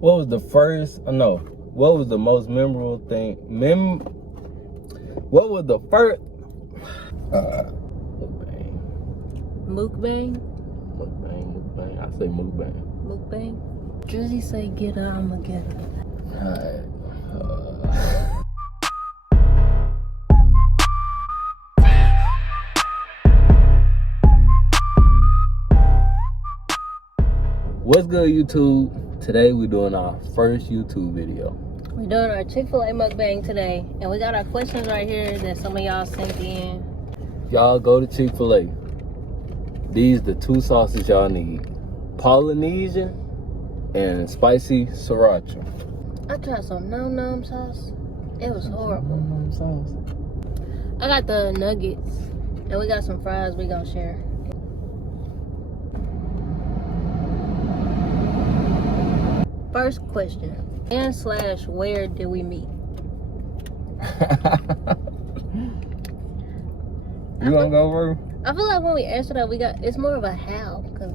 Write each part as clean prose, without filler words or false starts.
What was the first? No. What was the most memorable thing? What was the first? Mukbang. Mukbang? Mukbang. I say mukbang. Mukbang? Drizzy say get her, I'ma get her. Alright. What's good, YouTube? Today we're doing our first YouTube video. We're doing our Chick-fil-A mukbang today, and we got our questions right here that some of y'all sent in. Y'all go to Chick-fil-A. These the two sauces y'all need: Polynesian and spicy sriracha. I tried some num sauce. It was horrible. Num sauce. I got the nuggets, and we got some fries we gonna share. First question, /where did we meet? You wanna go over? I feel like when we answer that, it's more of a how, cause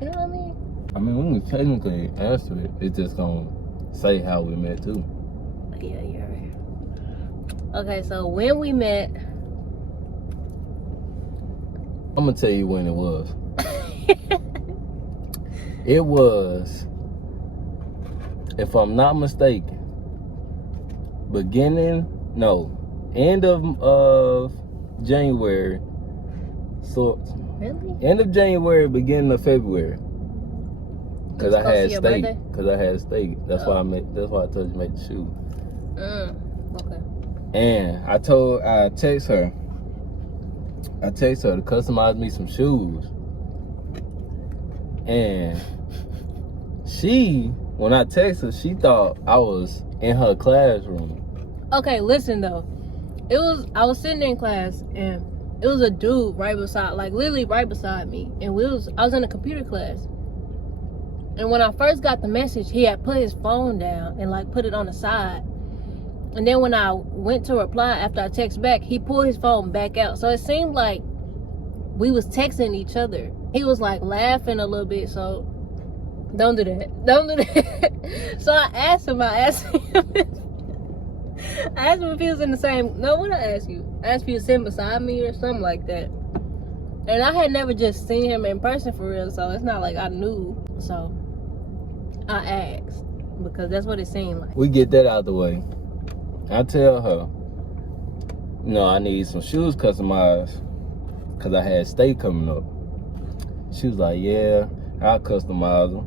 you know what I mean? I mean, we can technically answer it. It's just gonna say how we met too. Yeah, you're right. Okay, so when we met, I'm gonna tell you when it was. It was, if I'm not mistaken, end of January. So really? end of January, beginning of February. Cause I had steak. That's why I told you to make the shoe. Okay. And I text her to customize me some shoes. And when I texted her, she thought I was in her classroom. Okay, listen though. I was sitting in class and it was a dude literally right beside me. And I was in a computer class. And when I first got the message, he had put his phone down and put it on the side. And then when I went to reply after I text back, he pulled his phone back out. So it seemed like we was texting each other. He was laughing a little bit, so don't do that. So I asked him if he was in the same, no, what did I ask you? I asked if he was sitting beside me or something like that. And I had never just seen him in person for real, so it's not like I knew. So I asked, because that's what it seemed like. We get that out the way. I tell her, I need some shoes customized, because I had steak coming up. She was like, yeah, I'll customize them.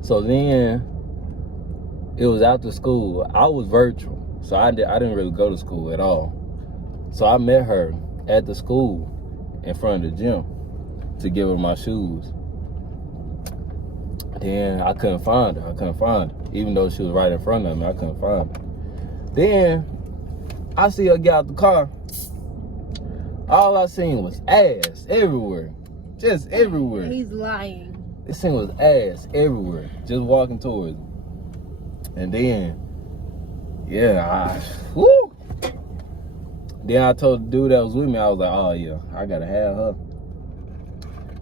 So then, it was after school. I was virtual, so I didn't really go to school at all. So I met her at the school in front of the gym to give her my shoes. Then I couldn't find her. Even though she was right in front of me, I couldn't find her. Then I see her get out the car. All I seen was ass everywhere. Just everywhere. He's lying. This thing was ass everywhere. Just walking towards me. And then, then I told the dude that was with me, I was like, oh yeah, I gotta have her.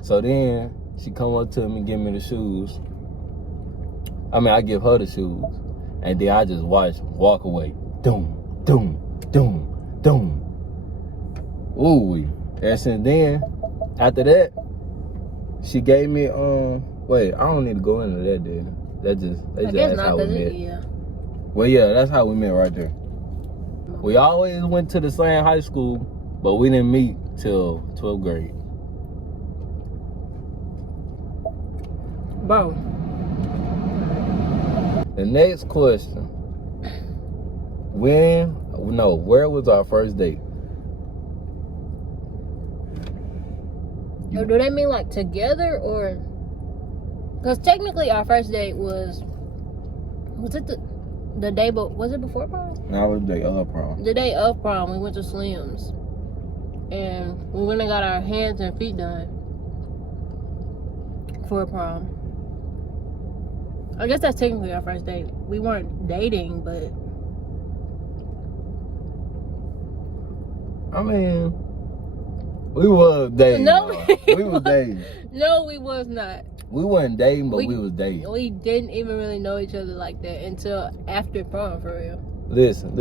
So then she come up to me and give me the shoes. I give her the shoes. And then I just watch walk away. Doom, doom, doom, doom. Ooh, ever since then, after that, she gave me, wait, I don't need to go into that, dude. That's how we met. Yeah. Well, yeah, that's how we met right there. We always went to the same high school, but we didn't meet till 12th grade. Bro. The next question. Where was our first date? Or do they mean together, or? Because technically our first date was it the day, but was it before prom? No, it was the day of prom. The day of prom, we went to Slim's. And we went and got our hands and feet done for prom. I guess that's technically our first date. We weren't dating, but We was dating. No, we was dating. No, we was not. We wasn't dating, but we was dating. We didn't even really know each other like that until after prom, for real. Listen.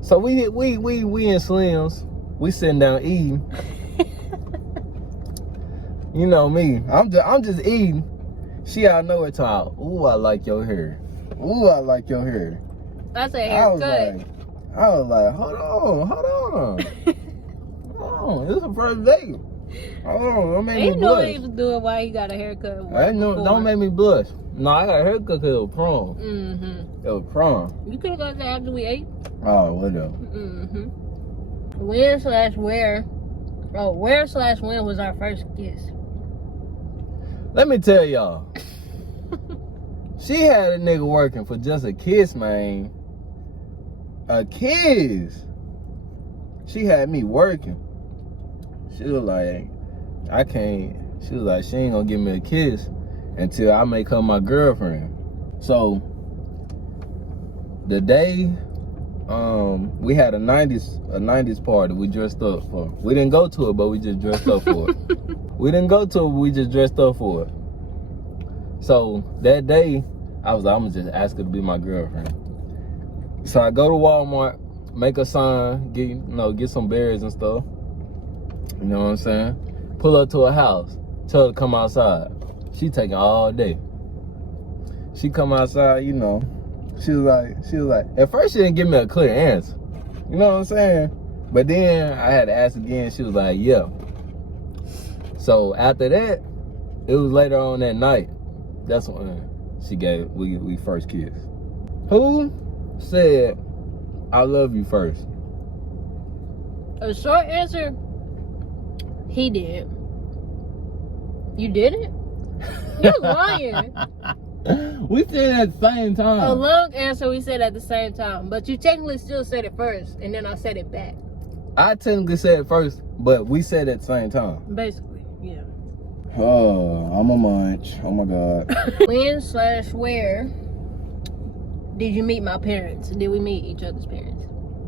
So we in Slims. We sitting down eating. You know me. I'm just eating. She out of nowhere talking, ooh, I like your hair. Ooh, I like your hair. I said haircut. I was like, hold on. This is the first date. Hold on, don't make me blush. Ain't know what he was doing while he got a haircut. Don't make me blush. No, I got a haircut because it was prom. Mm-hmm. It was prom. You could have got that after we ate. Oh, whatever. Mm-hmm. Where/when was our first kiss? Let me tell y'all. She had a nigga working for just a kiss, man. A kiss. She had me working. She was like, I can't. She was like, she ain't gonna give me a kiss until I make her my girlfriend. So the day we had a 90s party we dressed up for. We didn't go to it, but we just dressed up for it. We didn't go to it, but we just dressed up for it. So that day, I was like, I'm gonna just ask her to be my girlfriend. So I go to Walmart, make a sign, get some berries and stuff. You know what I'm saying? Pull up to her house, tell her to come outside. She taking all day. She come outside, you know. She was like, at first she didn't give me a clear answer. You know what I'm saying? But then I had to ask again. She was like, yeah. So after that, it was later on that night. That's when we first kissed. Who said, I love you first? A short answer, he did. You didn't? You're lying. We said it at the same time. A long answer, we said at the same time. But you technically still said it first, and then I said it back. I technically said it first, but we said it at the same time. Basically, yeah. Oh, I'm a munch. Oh my God. When/where did you meet my parents? Did we meet each other's parents?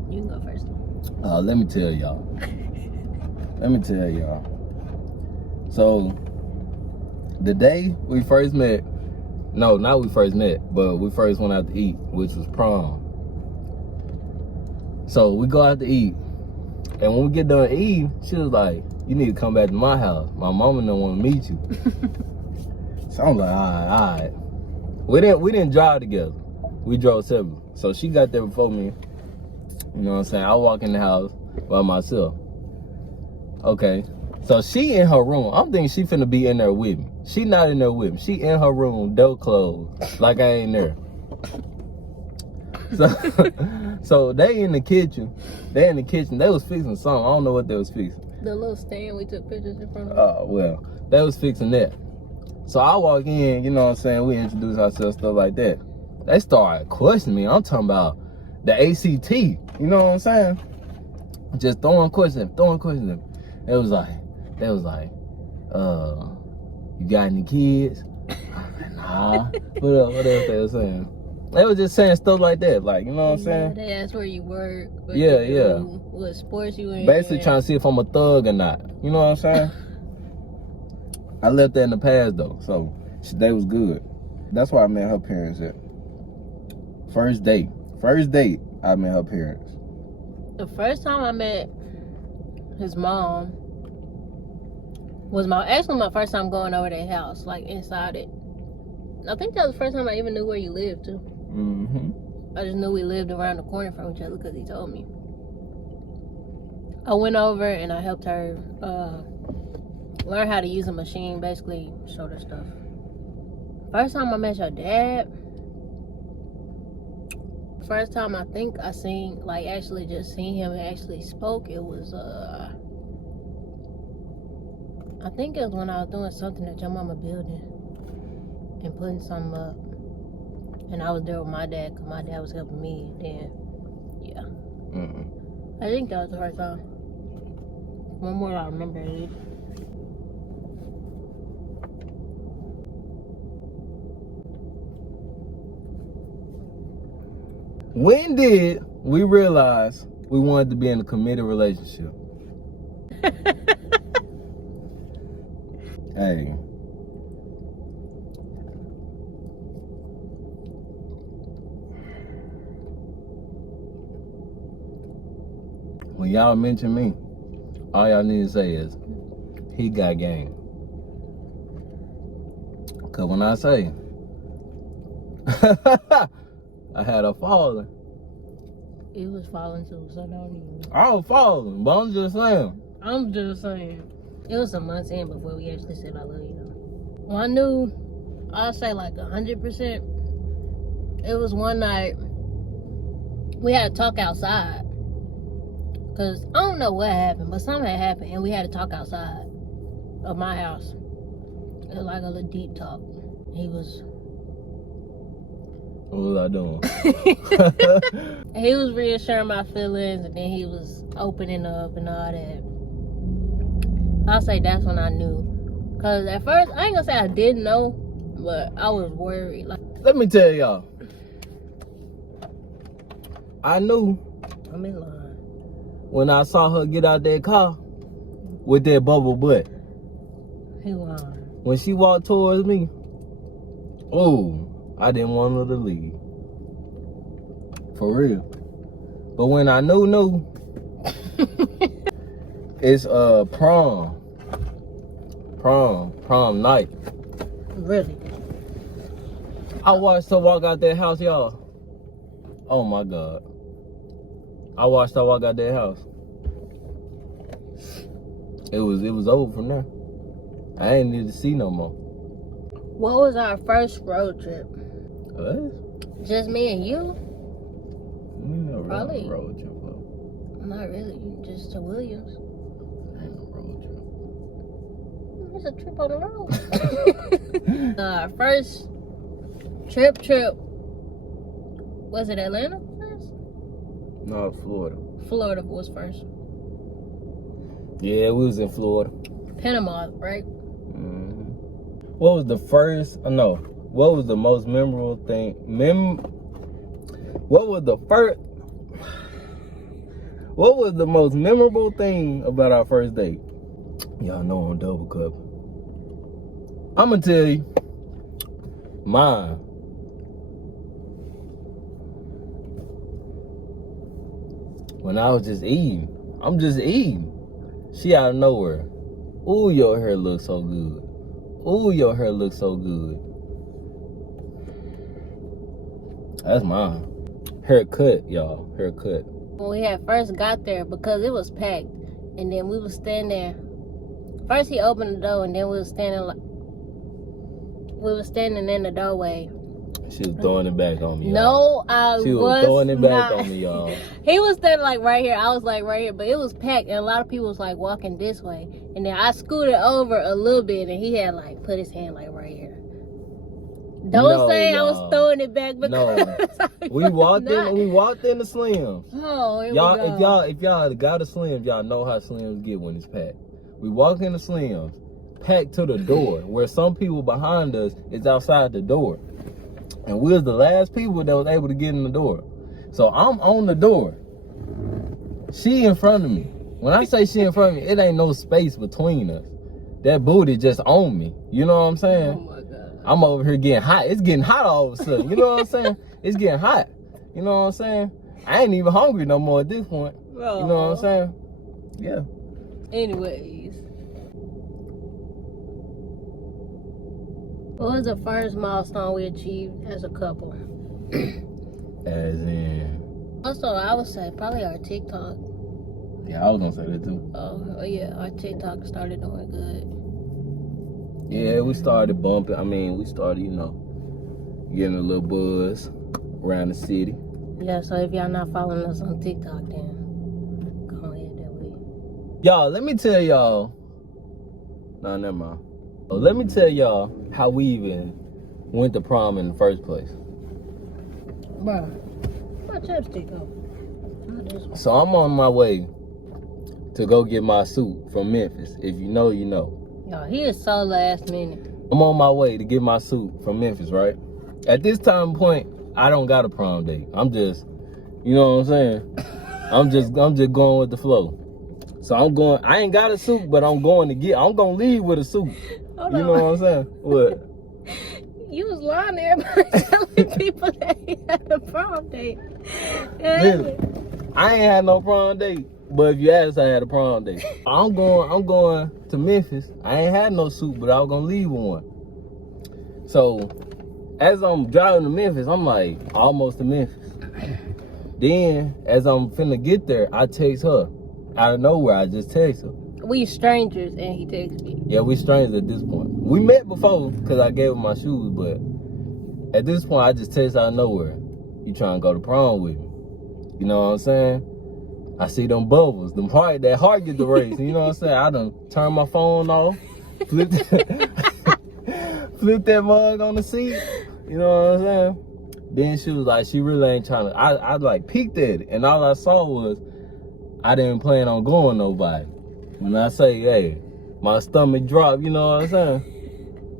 You can go first. Let me tell y'all. So, the day we first met, no, not we first met, but we first went out to eat, which was prom. So we go out to eat, and when we get done eating, she was like, you need to come back to my house. My mama don't want to meet you. So I'm like, all right. We didn't drive together. We drove separately. So she got there before me. You know what I'm saying? I walk in the house by myself. Okay. So she in her room. I'm thinking she finna be in there with me. She not in there with me. She in her room, door closed, like I ain't there. So they in the kitchen. They was fixing something. I don't know what they was fixing. The little stand we took pictures in front of. Oh, well, they was fixing that. So I walk in, you know what I'm saying? We introduce ourselves, stuff like that. They started questioning me. I'm talking about the ACT. You know what I'm saying? Just throwing questions. They was like, you got any kids? I'm like, nah. What else they was saying? They was just saying stuff like that, like, you know what I'm saying? They asked where you work. Yeah. What sports you in. Basically trying to see if I'm a thug or not. You know what I'm saying? I left that in the past though, so they was good. That's why I met her parents at. First date, I met her parents. The first time I met his mom was actually my first time going over their house, like inside it. I think that was the first time I even knew where you lived too. Mm-hmm. I just knew we lived around the corner from each other because he told me. I went over and I helped her learn how to use a machine, basically showed her stuff. First time I met your dad, first time I think I seen, like actually just seen him and actually spoke, it was I think it was when I was doing something at your mama building and putting something up, and I was there with my dad because my dad was helping me. Then I think that was the first time. One more I remember it. When did we realize we wanted to be in a committed relationship? Hey. When y'all mention me, all y'all need to say is, he got game. Cause when I say, I had a falling. It was falling too, so don't even. I was falling, but I'm just saying. I'm just saying. It was some months in before we actually said I love you, though. Well, I knew, I'd say like 100%. It was one night, we had to talk outside. Because I don't know what happened, but something had happened, and we had to talk outside of my house. It was like a little deep talk. He was... What was I doing? He was reassuring my feelings, and then he was opening up and all that. I'll say that's when I knew. Because at first, I ain't gonna say I didn't know, but I was worried. Like, let me tell y'all. I knew I'm in line. when I saw her get out that car with that bubble butt. He lied. When she walked towards me, oh, I didn't want her to leave. For real. But when I knew, it's prom night. Really? I watched her walk out that house, y'all. Oh my God. I watched her walk out that house. It was over from there. I ain't need to see no more. What was our first road trip? What? Just me and you? Probably. Road trip, bro. Not really. Just to Williams. Ain't no road trip. It's a trip on the road. Our first trip. Was it Atlanta first? No, Florida. Florida was first. Yeah, we was in Florida. Panama, right? Mm-hmm. What was the first? No. What was the most memorable thing? What was the first? What was the most memorable thing about our first date? Y'all know I'm double cup. I'm gonna tell you mine. When I was just eating, I'm just eating. She out of nowhere. Ooh, your hair looks so good. Ooh, your hair looks so good. That's mine. Haircut, y'all. Haircut. When we had first got there, because it was packed, and then we was standing there. First he opened the door, and then we was standing in the doorway. She was throwing it back on me, y'all. No, She was throwing it back on me, y'all. He was standing like right here. I was like right here, but it was packed, and a lot of people was like walking this way. And then I scooted over a little bit, and he had like put his hand like right here. Don't say y'all. I was throwing it back because we walked in the Slims. Oh, if y'all got a Slim, y'all know how Slims get when it's packed. We walked in the Slims, packed to the door, where some people behind us is outside the door. And we was the last people that was able to get in the door. So I'm on the door. She in front of me. When I say she in front of me, it ain't no space between us. That booty just on me. You know what I'm saying? Oh my God. I'm over here getting hot. It's getting hot all of a sudden. You know what I'm saying? It's getting hot. You know what I'm saying? I ain't even hungry no more at this point. Oh. You know what I'm saying? Yeah. Anyways. What was the first milestone we achieved as a couple? As in? Also, I would say probably our TikTok. Yeah, I was gonna say that too. Oh yeah, our TikTok started doing good. Yeah, we started bumping. I mean, we started, getting a little buzz around the city. Yeah, so if y'all not following us on TikTok, then go ahead that way. Y'all, let me tell y'all. Nah, never mind. Let me tell y'all how we even went to prom in the first place. Bruh, my chapstick go. So I'm on my way to go get my suit from Memphis. If you know, you know. Y'all, he is so last minute. I'm on my way to get my suit from Memphis, right? At this time point, I don't got a prom date. I'm just, you know what I'm saying? I'm just going with the flow. So I'm going, I ain't got a suit, but I'm going I'm gonna leave with a suit. Hold you on. know what I'm saying? What? You was lying to everybody telling people that he had a prom date. Listen, I ain't had no prom date. But if you ask, I had a prom date. I'm going to Memphis. I ain't had no suit, but I was gonna leave with one. So as I'm driving to Memphis, I'm like almost to Memphis. Then as I'm finna get there, I text her. Out of nowhere, I just text her. We strangers, and he texted me. Yeah, we strangers at this point. We met before because I gave her my shoes, but at this point, I just text out of nowhere. You trying to go to prom with me? You know what I'm saying? I see them bubbles, that heart get the race. You know what I'm saying? I done turn my phone off, flip that mug on the seat. You know what I'm saying? Then she was like, she really ain't trying to. I like peeked at it, and all I saw was I didn't plan on going nobody. When I say, hey, my stomach dropped, you know what I'm saying?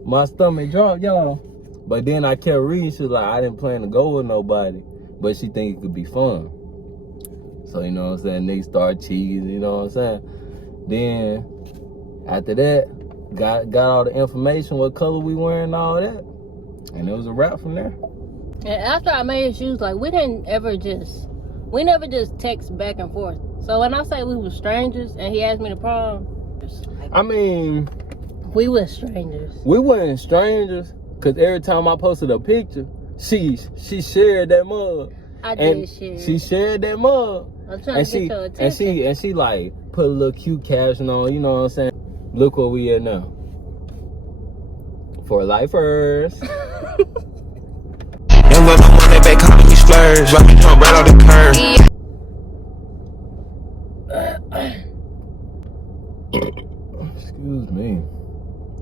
My stomach dropped, y'all. But then I kept reading, she was like, I didn't plan to go with nobody, but she think it could be fun. So, you know what I'm saying? Niggas start cheating, you know what I'm saying? Then, after that, got all the information, what color we wearing and all that. And it was a wrap from there. And after I made his shoes, like, we never just text back and forth. So when I say we were strangers and he asked me to prom, I mean, we were strangers. We weren't strangers, because every time I posted a picture, she shared that mug. I did share. She shared that mug. I'm trying to get your attention. And she like put a little cute caption on, you know what I'm saying? Look where we at now. For lifers. And when I'm on that back, calling me splurge. Rock me pump right off the curb. Excuse me.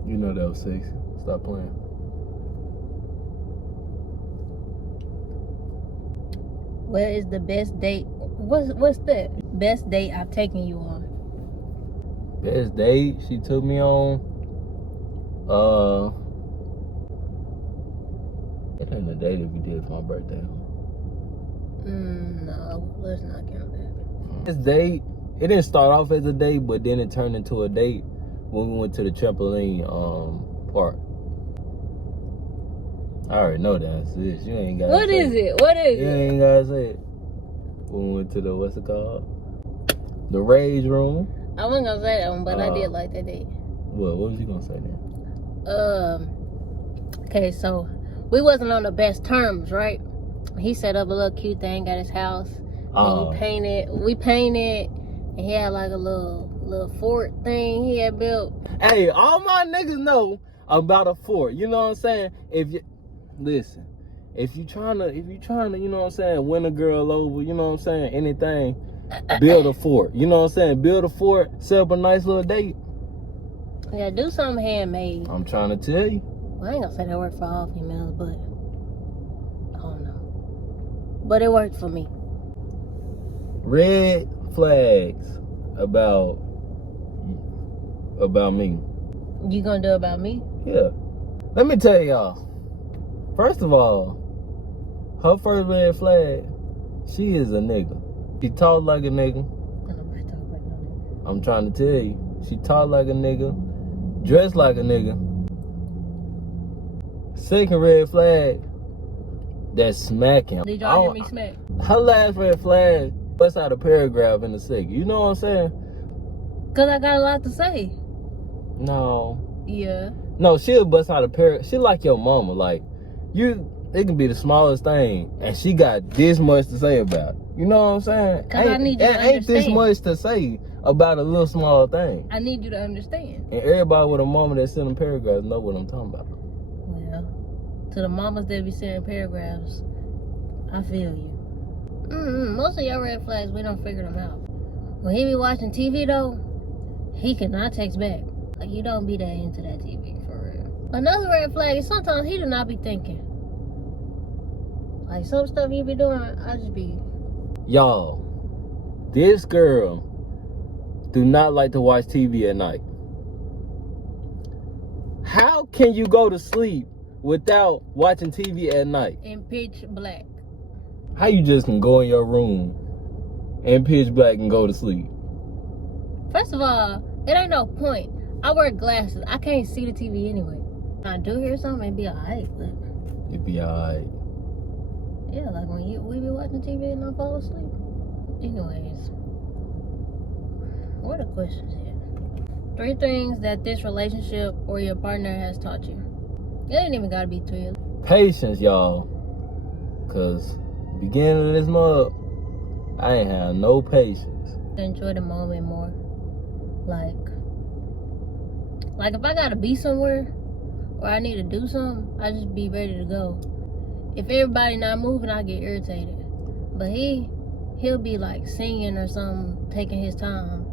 You know that was sexy. Stop playing. What is the best date? What's the best date I've taken you on? Best date she took me on? It ain't a date if we did for my birthday. No, let's not count that. This date, it didn't start off as a date, but then it turned into a date when we went to the trampoline park. I already know the answer to this. You ain't got to What say is it? What is You it? ain't gotta say it. When we went to the, what's it called? The Rage Room. I wasn't gonna say that one, but I did like that date. What was you gonna say then? Okay, so we wasn't on the best terms, right? He set up a little cute thing at his house. And we painted, and he had like a little fort thing he had built. Hey, all my niggas know about a fort. You know what I'm saying? Listen, if you trying to, you know what I'm saying, win a girl over, you know what I'm saying, anything, build a fort. You know what I'm saying? Build a fort, set up a nice little date. Yeah, do something handmade. I'm trying to tell you. Well, I ain't gonna say that worked for all females, but I don't know. But it worked for me. Red flags about me. You gonna do it about me? Yeah. Let me tell y'all. First of all, her first red flag, she is a nigga. She talk like a nigga. Nobody talk like no nigga. I'm trying to tell you. She talk like a nigga. Dress like a nigga. Second red flag, that's smacking. Did y'all hear me smack? Her last red flag, bust out a paragraph in a second. You know what I'm saying? Cause I got a lot to say. No. Yeah. No, she'll bust out a paragraph. She like your mama. Like, it can be the smallest thing, and she got this much to say about it. You know what I'm saying? Cause I need you to understand. Ain't this much to say about a little small thing. I need you to understand. And everybody with a mama that's sending paragraphs know what I'm talking about. Well, to the mamas that be sending paragraphs, I feel you. Most of your red flags, we don't figure them out. When he be watching TV though, he cannot text back. Like, you don't be that into that TV, for real. Another red flag is sometimes he do not be thinking. Like, some stuff he be doing, I just be... Y'all, this girl do not like to watch TV at night. How can you go to sleep without watching TV at night? In pitch black. How you just can go in your room in pitch black and go to sleep? First of all, it ain't no point. I wear glasses. I can't see the TV anyway. When I do hear something, it'd be alright, but It'd be alright. yeah, like when we be watching TV and I fall asleep. Anyways, what are the questions here? 3 things that this relationship or your partner has taught you. It ain't even gotta be 3. Patience, y'all. Cause beginning of this month, I ain't have no patience. Enjoy the moment more. Like if I gotta be somewhere or I need to do something, I just be ready to go. If everybody not moving, I get irritated. But he'll be like singing or something, taking his time.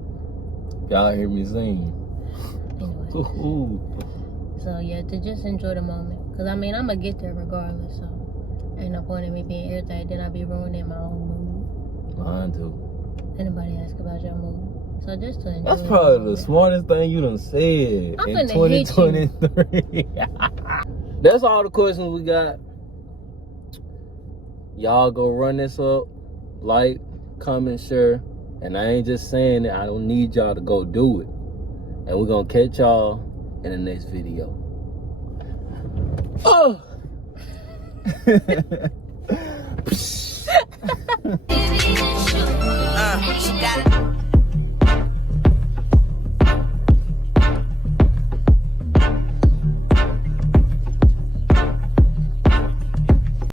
Y'all hear me sing. Anyway. Ooh. So yeah, to just enjoy the moment. Cause I mean, I'ma get there regardless. So ain't no point in me being irritated. Then I be ruining my own mood. Mine too. Anybody ask about your mood? So just to enjoy. That's probably the smartest thing you done said I'm in finna hit you. 2023. That's all the questions we got. Y'all go run this up, like, comment, share. And I ain't just saying it. I don't need y'all to go do it. And we're gonna catch y'all in the next video. Oh! She got it.